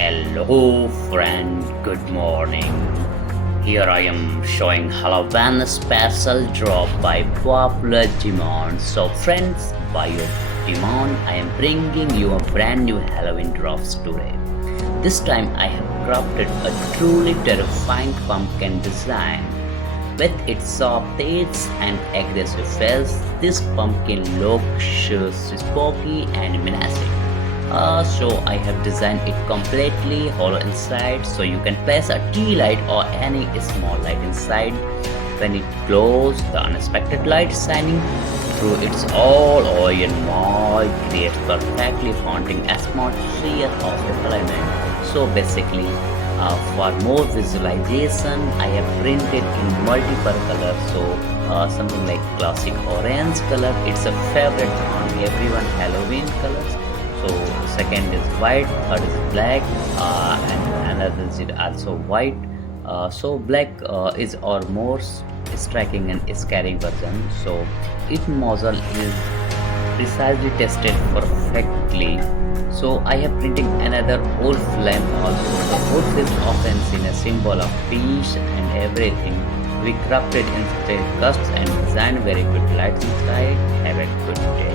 Hello friend, good morning. Here I am showing Halloween special drop by popular demand. So friends, by your demand, I am bringing you a brand new Halloween drops today. This time I have crafted a truly terrifying pumpkin design. With its soft teeth and aggressive face, this pumpkin looks spooky and menacing. So I have designed it completely hollow inside, so you can place a tea light or any small light inside. When it glows, the unexpected light shining through its all oil mold creates perfectly haunting atmosphere of development. So basically, for more visualization, I have printed in multiple colors. So something like classic orange color, it's a favorite on everyone Halloween colors. So second is white, third is black, and another is also white. So black is our most striking and scary version. So its muzzle is precisely tested perfectly. So I have printing another wolf lamp also. The wolf is often seen as symbol of peace and everything. We crafted instead cuts and designed very good lights inside. Have a good day.